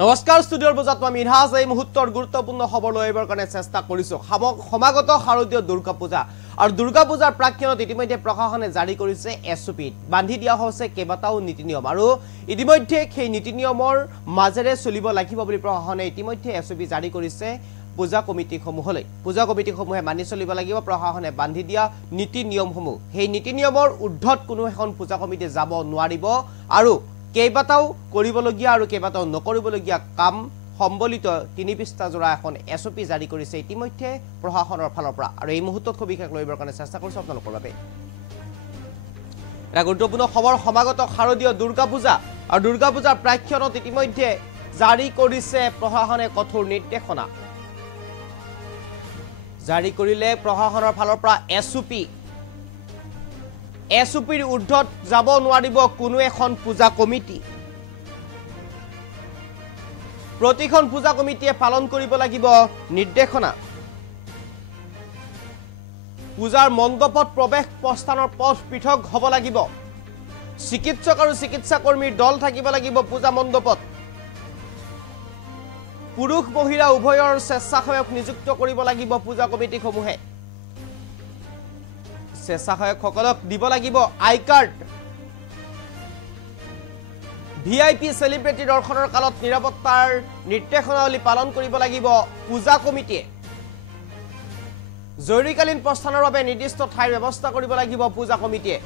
নমস্কাৰ ষ্টুডিঅ'ৰ বজাত মই মিনহাজ এই মুহূৰ্তৰ গুৰুত্বপূৰ্ণ খবৰ লৈ আহিবৰ কাৰণে চেষ্টা কৰিছো সমাগত শাৰদীয় দুৰ্গা পূজা আৰু দুৰ্গা পূজাৰ প্ৰাক্ষণত ইতিমধ্যে প্ৰশাসনে জাৰি কৰিছে এছওপি বান্ধি দিয়া হৈছে কেইবাটাও নীতি নিয়ম আৰু ইতিমধ্যে সেই নীতি নিয়মৰ মাজেৰে চলিব লাগিব বুলি প্ৰশাসনে ইতিমধ্যে এছওপি জাৰি কৰিছে পূজা কমিটিসমূহে মানি চলিব লাগিব প্ৰশাসনে বান্ধি দিয়া নীতি নিয়মসমূহ সেই নীতি নিয়মৰ ঊৰ্ধত কোনো এখন পূজা কমিটি যাব নোৱাৰিব আৰু কেইবাটাও কৰিবলগীয়া আৰু কেইবাটাও নকৰিবলগীয়া কাম সম্বলিত ৩ পৃষ্ঠা জোৰা এখন এছওপি জাৰি কৰিছে ইতিমধ্যে প্ৰশাসনৰ ফালৰ পৰা আৰু এই মুহূৰ্তত বিশেষ লৈবৰ কাৰণে চেষ্টা কৰিছো আপোনালোকৰ বাবে এটা গুৰুত্বপূৰ্ণ খবৰ সমাগত শাৰদীয় দুৰ্গা পূজা আৰু দুৰ্গা পূজাৰ প্ৰাক্ষণত ইতিমধ্যে জাৰি কৰিছে প্ৰশাসনে কঠোৰ নিৰ্দেশনা জাৰি কৰিলে প্ৰশাসনৰ ফালৰ পৰা এছওপিৰ ঊৰ্ধত যাব নোৱাৰিব কোনো এখন পূজা কমিটি প্ৰতিখন পূজা কমিটিয়ে পালন কৰিব লাগিব নিৰ্দেশনা পূজাৰ মণ্ডপত প্ৰৱেশ প্ৰস্থানৰ পথ পৃথক হ'ব লাগিব চিকিৎসক আৰু চিকিৎসাকৰ্মীৰ দল থাকিব লাগিব পূজা মণ্ডপত পুৰুষ মহিলা উভয়ৰ স্বেচ্ছাসেৱক নিযুক্ত কৰিব লাগিব পূজা কমিটিসমূহে স্বেচ্ছাসেৱকসকলক দিব লাগিব আই কাৰ্ড ভিআইপি সেলিব্ৰিটি দৰ্শনৰ কালত নিৰাপত্তাৰ নিৰ্দেশনাৱলী পালন কৰিব লাগিব পূজা কমিটিয়ে জৰুৰীকালীন প্ৰস্থানৰ বাবে নিৰ্দিষ্ট ঠাইৰ ব্যৱস্থা কৰিব লাগিব পূজা কমিটিয়ে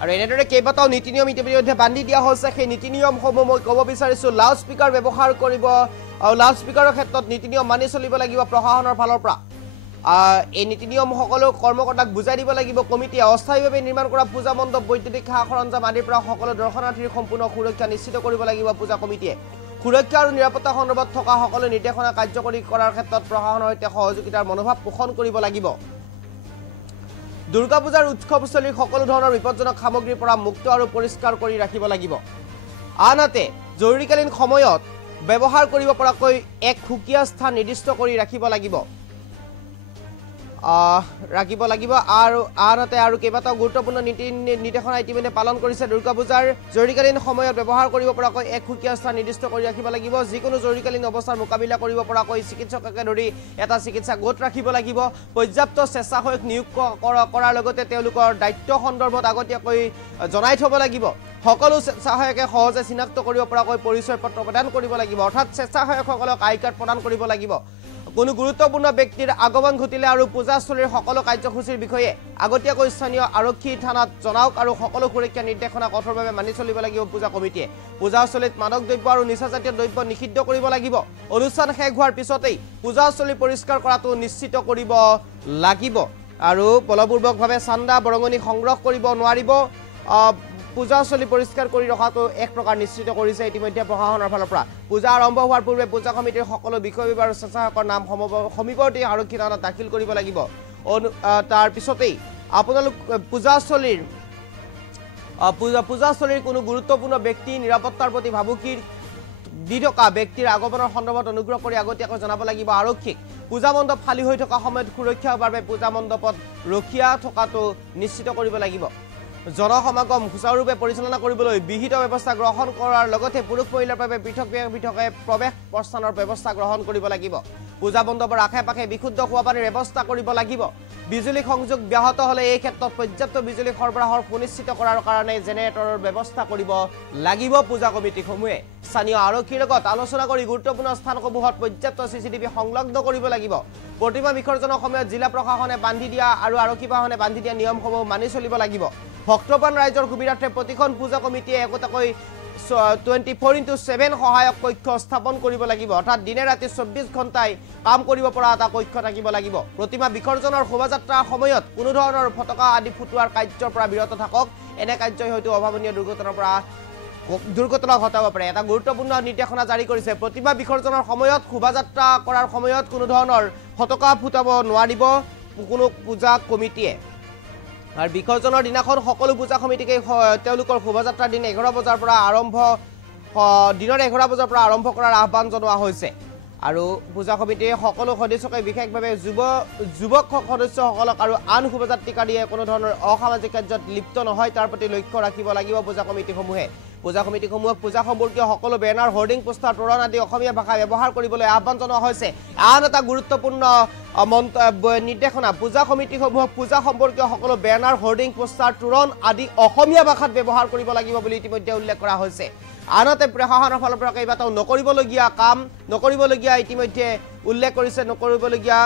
আৰু এনেদৰে কেইবাটাও নীতি নিয়ম ইতিমধ্যে বান্ধি দিয়া হৈছে সেই নীতি নিয়মসমূহ মই ক'ব বিচাৰিছো লাউড স্পিকাৰ ব্যৱহাৰ কৰিব আৰু লাউড স্পিকাৰৰ ক্ষেত্ৰত নীতি নিয়ম মানি চলিব লাগিব প্ৰশাসনৰ ফালৰ পৰা এই নীতি নিয়ম সকলো কৰ্মকৰ্তাক বুজাই দিব লাগিব কমিটিয়ে অস্থায়ীভাৱে নিৰ্মাণ কৰা পূজা মণ্ডপ বৈদ্যুতিক সা সৰঞ্জাম আদিৰ পৰা সকলো দৰ্শনাৰ্থীৰ সম্পূৰ্ণ সুৰক্ষা নিশ্চিত কৰিব লাগিব পূজা কমিটিয়ে সুৰক্ষা আৰু নিৰাপত্তা সন্দৰ্ভত থকা সকলো নিৰ্দেশনা কাৰ্যকৰী কৰাৰ ক্ষেত্ৰত প্ৰশাসনৰ সৈতে সহযোগিতাৰ মনোভাৱ পোষণ কৰিব লাগিব দুৰ্গা পূজাৰ উৎসৱস্থলীৰ সকলো ধৰণৰ বিপদজনক সামগ্ৰীৰ পৰা মুক্ত আৰু পৰিষ্কাৰ কৰি ৰাখিব লাগিব আনহাতে জৰুৰীকালীন সময়ত ব্যৱহাৰ কৰিব পৰাকৈ এক সুকীয়া স্থান নিৰ্দিষ্ট কৰি ৰাখিব লাগিব আৰু আনহাতে আৰু কেইবাটাও গুৰুত্বপূৰ্ণ নীতি নিৰ্দেশনা ইতিমধ্যে পালন কৰিছে দুৰ্গা পূজাৰ জৰুৰীকালীন সময়ত ব্যৱহাৰ কৰিব পৰাকৈ এক সুকীয়া স্থান নিৰ্দিষ্ট কৰি ৰাখিব লাগিব যিকোনো জৰুৰীকালীন অৱস্থাৰ মোকাবিলা কৰিব পৰাকৈ চিকিৎসককে ধৰি এটা চিকিৎসা গোট ৰাখিব লাগিব পৰ্যাপ্ত স্বেচ্ছাসেৱক নিয়োগ কৰাৰ লগতে তেওঁলোকৰ দায়িত্ব সন্দৰ্ভত আগতীয়াকৈ জনাই থব লাগিব সকলো স্বেচ্ছাসেৱকে সহজে চিনাক্ত কৰিব পৰাকৈ পৰিচয় পত্ৰ প্ৰদান কৰিব লাগিব অৰ্থাৎ স্বেচ্ছাসেৱকসকলক আই কাৰ্ড প্ৰদান কৰিব লাগিব কোনো গুৰুত্বপূৰ্ণ ব্যক্তিৰ আগমন ঘটিলে আৰু পূজাস্থলীৰ সকলো কাৰ্যসূচীৰ বিষয়ে আগতীয়াকৈ স্থানীয় আৰক্ষী থানাত জনাওক আৰু সকলো সুৰক্ষা নিৰ্দেশনা কঠোৰভাৱে মানি চলিব লাগিব পূজা কমিটিয়ে পূজাস্থলীত মাদক দ্ৰব্য আৰু নিচাজাতীয় দ্ৰব্য নিষিদ্ধ কৰিব লাগিব অনুষ্ঠান শেষ হোৱাৰ পিছতেই পূজাস্থলী পৰিষ্কাৰ কৰাটো নিশ্চিত কৰিব লাগিব আৰু বলপূৰ্বকভাৱে চান্দা বৰঙণি সংগ্ৰহ কৰিব নোৱাৰিব পূজাস্থলী পৰিষ্কাৰ কৰি ৰখাটো এক প্ৰকাৰ নিশ্চিত কৰিছে ইতিমধ্যে প্ৰশাসনৰ ফালৰ পৰা পূজা আৰম্ভ হোৱাৰ পূৰ্বে পূজা কমিটিৰ সকলো বিষয় বিভাগৰ স্বেচ্ছাসেৱকৰ নাম সমীপৱৰ্তী আৰক্ষী থানাত দাখিল কৰিব লাগিব তাৰ পিছতেই আপোনালোক পূজাস্থলীৰ কোনো গুৰুত্বপূৰ্ণ ব্যক্তি নিৰাপত্তাৰ প্ৰতি ভাবুকি দি থকা ব্যক্তিৰ আগমনৰ সন্দৰ্ভত অনুগ্ৰহ কৰি আগতীয়াকৈ জনাব লাগিব আৰক্ষীক পূজা মণ্ডপ খালী হৈ থকা সময়ত সুৰক্ষাৰ বাবে পূজা মণ্ডপত ৰখিয়া থকাটো নিশ্চিত কৰিব লাগিব জনসমাগম সুচাৰুৰূপে পৰিচালনা কৰিবলৈ বিহিত ব্যৱস্থা গ্ৰহণ কৰাৰ লগতে পুৰুষ মহিলাৰ বাবে পৃথক প্ৰৱেশ প্ৰস্থানৰ ব্যৱস্থা গ্ৰহণ কৰিব লাগিব পূজা মণ্ডপৰ আশে-পাশে বিশুদ্ধ খোৱা পানীৰ ব্যৱস্থা কৰিব লাগিব বিজুলী সংযোগ ব্যাহত হ'লে এই ক্ষেত্ৰত পৰ্যাপ্ত বিজুলী সৰবৰাহৰ সুনিশ্চিত কৰাৰ কাৰণে জেনেৰেটৰৰ ব্যৱস্থা কৰিব লাগিব পূজা কমিটিসমূহে স্থানীয় আৰক্ষীৰ লগত আলোচনা কৰি গুৰুত্বপূৰ্ণ স্থানসমূহত পৰ্যাপ্ত চিচিটিভি সংলগ্ন কৰিব লাগিব প্ৰতিমা বিসৰ্জনৰ সময়ত জিলা প্ৰশাসনে বান্ধি দিয়া আৰু আৰক্ষী বাহনে বান্ধি দিয়া নিয়মসমূহ মানি চলিব লাগিব ভক্তপ্ৰাণ ৰাইজৰ সুবিধাৰ্থে প্ৰতিখন পূজা কমিটিয়ে একোটাকৈ 24/7 সহায়ক কক্ষ স্থাপন কৰিব লাগিব অৰ্থাৎ দিনে ৰাতি 24 ঘণ্টাই কাম কৰিব পৰা এটা কক্ষ থাকিব লাগিব প্ৰতিমা বিসৰ্জনৰ শোভাযাত্ৰাৰ সময়ত কোনো ধৰণৰ ফটকা আদি ফুটোৱাৰ কাৰ্যৰ পৰা বিৰত থাকক এনে কাৰ্যই হয়তো অভাৱনীয় দুৰ্ঘটনা ঘটাব পাৰে এটা গুৰুত্বপূৰ্ণ নিৰ্দেশনা জাৰি কৰিছে প্ৰতিমা বিসৰ্জনৰ সময়ত শোভাযাত্ৰা কৰাৰ সময়ত কোনো ধৰণৰ ফটকা ফুটাব নোৱাৰিব কোনো পূজা কমিটিয়ে আৰু বিসৰ্জনৰ দিনাখন সকলো পূজা কমিটিকে তেওঁলোকৰ শোভাযাত্ৰাৰ দিন 11 বজাৰ পৰা আৰম্ভ কৰাৰ আহ্বান জনোৱা হৈছে আৰু পূজা কমিটিৰ সকলো সদস্যকে বিশেষভাৱে যুৱক সদস্যসকলক আৰু আন শুভযাত্ৰীকাৰীয়ে কোনো ধৰণৰ অসামাজিক কাৰ্যত লিপ্ত নহয় তাৰ প্ৰতি লক্ষ্য ৰাখিব লাগিব পূজা কমিটিসমূহে পূজা কমিটিসমূহক পূজা সম্পৰ্কীয় সকলো বেনাৰ হোৰ্ডিং পোষ্টাৰ তোৰণ আদি অসমীয়া ভাষা ব্যৱহাৰ কৰিবলৈ আহ্বান জনোৱা হৈছে আন এটা গুৰুত্বপূৰ্ণ নিৰ্দেশনা পূজা কমিটিসমূহক পূজা সম্পৰ্কীয় সকলো বেনাৰ হোৰ্ডিং পোষ্টাৰ তোৰণ আদি অসমীয়া ভাষাত ব্যৱহাৰ কৰিব লাগিব বুলি ইতিমধ্যে উল্লেখ কৰা হৈছে আনহাতে প্ৰশাসনৰ ফালৰ পৰা কেইবাটাও নকৰিবলগীয়া ইতিমধ্যে উল্লেখ কৰিছে নকৰিবলগীয়া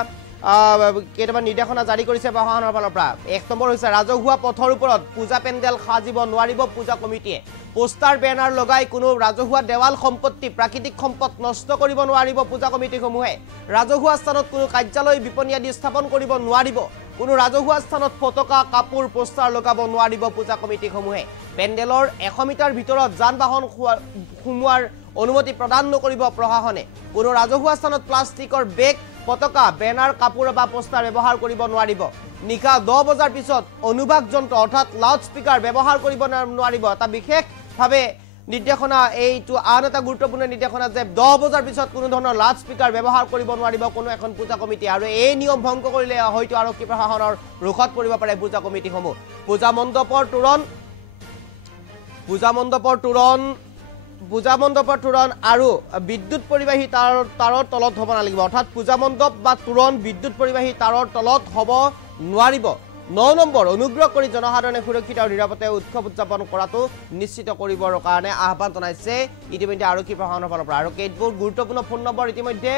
কেইটামান নিৰ্দেশনা জাৰি কৰিছে প্ৰশাসনৰ ফালৰ পৰা 1 নম্বৰ হৈছে ৰাজহুৱা পথৰ ওপৰত পূজা পেণ্ডেল সাজিব নোৱাৰিব পূজা কমিটিয়ে পোষ্টাৰ বেনাৰ লগাই কোনো ৰাজহুৱা দেৱাল সম্পত্তি প্ৰাকৃতিক সম্পদ নষ্ট কৰিব নোৱাৰিব পূজা কমিটিসমূহে ৰাজহুৱা স্থানত কোনো কাৰ্যালয় বিপণী আদি স্থাপন কৰিব নোৱাৰিব কোনো ৰাজহুৱা স্থানত পতাকা কাপোৰ পোষ্টাৰ লগাব নোৱাৰিব পূজা কমিটিসমূহে পেণ্ডেলৰ 100 মিটাৰ ভিতৰত যান বাহন সোমোৱাৰ অনুমতি প্ৰদান নকৰিব প্ৰশাসনে কোনো ৰাজহুৱা স্থানত প্লাষ্টিকৰ বেগ পতাকা বেনাৰ কাপোৰ বা পোষ্টাৰ ব্যৱহাৰ কৰিব নোৱাৰিব নিশা 10 বজাৰ পিছত অনুবাদ যন্ত্ৰ অৰ্থাৎ লাউড স্পিকাৰ ব্যৱহাৰ কৰিব নোৱাৰিব এটা বিশেষভাৱে নিৰ্দেশনা এইটো আন এটা গুৰুত্বপূৰ্ণ নিৰ্দেশনা যে 10 বজাৰ পিছত কোনো ধৰণৰ লাউড স্পিকাৰ ব্যৱহাৰ কৰিব নোৱাৰিব কোনো এখন পূজা কমিটি আৰু এই নিয়ম ভংগ কৰিলে হয়তো আৰক্ষী প্ৰশাসনৰ ৰোষত পৰিব পাৰে পূজা কমিটিসমূহ পূজা মণ্ডপৰ তোৰণ আৰু বিদ্যুৎ পৰিবাহী তাৰৰ তলত হ'ব নালাগিব অৰ্থাৎ পূজা মণ্ডপ বা তোৰণ বিদ্যুৎ পৰিবাহী তাৰৰ তলত হ'ব নোৱাৰিব 9 নম্বৰ অনুগ্ৰহ কৰি জনসাধাৰণে সুৰক্ষিত আৰু নিৰাপদে উৎসৱ উদযাপন কৰাটো নিশ্চিত কৰিবৰ কাৰণে আহ্বান জনাইছে ইতিমধ্যে আৰক্ষী প্ৰশাসনৰ ফালৰ পৰা আৰু কেতবোৰ গুৰুত্বপূৰ্ণ ফোন নম্বৰ ইতিমধ্যে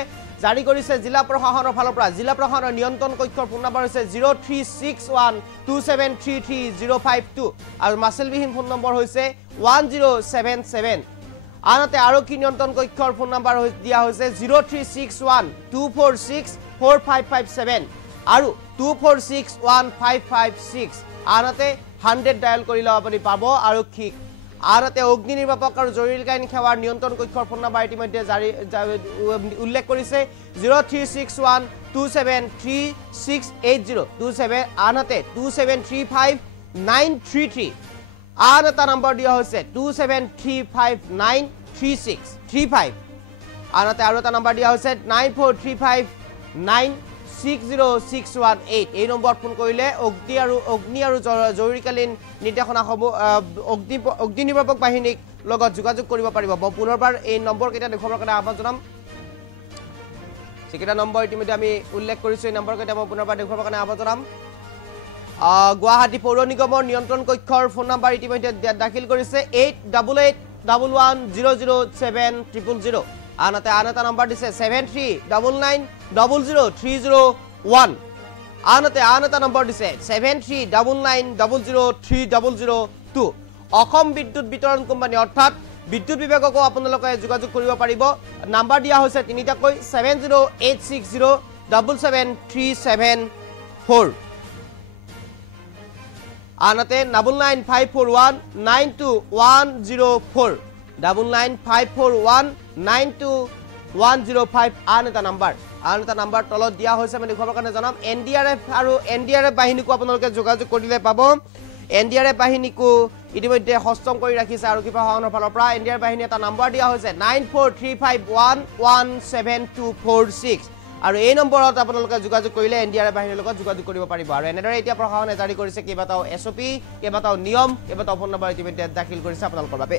জাৰি কৰিছে জিলা প্ৰশাসনৰ ফালৰ পৰা জিলা প্ৰশাসনৰ নিয়ন্ত্ৰণ কক্ষৰ ফোন নম্বৰ হৈছে 036127333052 আৰু মাচেলবিহীন ফোন নম্বৰ হৈছে 1077 আনহাতে আৰক্ষী নিয়ন্ত্ৰণ কক্ষৰ ফোন নম্বৰ দিয়া হৈছে 036124645557 আৰু 24615556 আনহাতে 100 ডায়াল কৰিলে আপুনি পাব আৰক্ষীক আনহাতে অগ্নি নিৰ্বাপক আৰু জৰুৰীকালীন সেৱাৰ নিয়ন্ত্ৰণ কক্ষৰ ফোন নম্বৰ ইতিমধ্যে উল্লেখ কৰিছে 0361273680 আনহাতে 2735933 আন এটা নম্বৰ দিয়া হৈছে 273593635 আনহাতে আৰু এটা নম্বৰ দিয়া হৈছে 9435960618 এই নম্বৰত ফোন কৰিলে অগ্নি আৰু জৰুৰীকালীন নিৰ্দেশনাসমূহ অগ্নি নিৰ্বাপক বাহিনীক লগত যোগাযোগ কৰিব পাৰিব পুনৰবাৰ এই নম্বৰ কেইটা দেখুৱাবৰ কাৰণে আহ্বান জনাম যিকেইটা নম্বৰ ইতিমধ্যে আমি উল্লেখ কৰিছোঁ এই নম্বৰ কেইটা মই পুনৰবাৰ দেখুৱাবৰ কাৰণে আহ্বান জনাম গুৱাহাটী পৌৰ নিগমৰ নিয়ন্ত্ৰণ কক্ষৰ ফোন নম্বৰ ইতিমধ্যে দাখিল কৰিছে 8811000700 আনহাতে আন এটা নম্বৰ দিছে 7399003001 আনহাতে আন এটা নম্বৰ দিছে 7399003002 অসম বিদ্যুৎ বিতৰণ কোম্পানী অৰ্থাৎ বিদ্যুৎ বিভাগকো আপোনালোকে যোগাযোগ কৰিব পাৰিব নম্বৰ দিয়া হৈছে তিনিটাকৈ 70860777374 আনহাতে 9954192104 9954192105 আন এটা নম্বৰ তলত দিয়া হৈছে মানে দেখুৱাবৰ কাৰণে জনাম এনডিআৰএফ আৰু এনডিআৰএফ বাহিনীকো আপোনালোকে যোগাযোগ কৰিলে পাব এনডিআৰএফ বাহিনীকো ইতিমধ্যে সষ্টম কৰি ৰাখিছে আৰক্ষী প্ৰশাসনৰ ফালৰ পৰা এনডিআৰএফ বাহিনী এটা নম্বৰ দিয়া হৈছে 9435117246 আৰু এই নম্বৰত আপোনালোকে যোগাযোগ কৰিলে এনডিআৰএফ বাহিনীৰ লগত যোগাযোগ কৰিব পাৰিব আৰু এনেদৰে এতিয়া প্ৰশাসনে জাৰি কৰিছে কেইবাটাও এছঅপি কেইবাটাও নিয়ম কেইবাটাও ফোন নম্বৰ ইতিমধ্যে দাখিল কৰিছে আপোনালোকৰ বাবে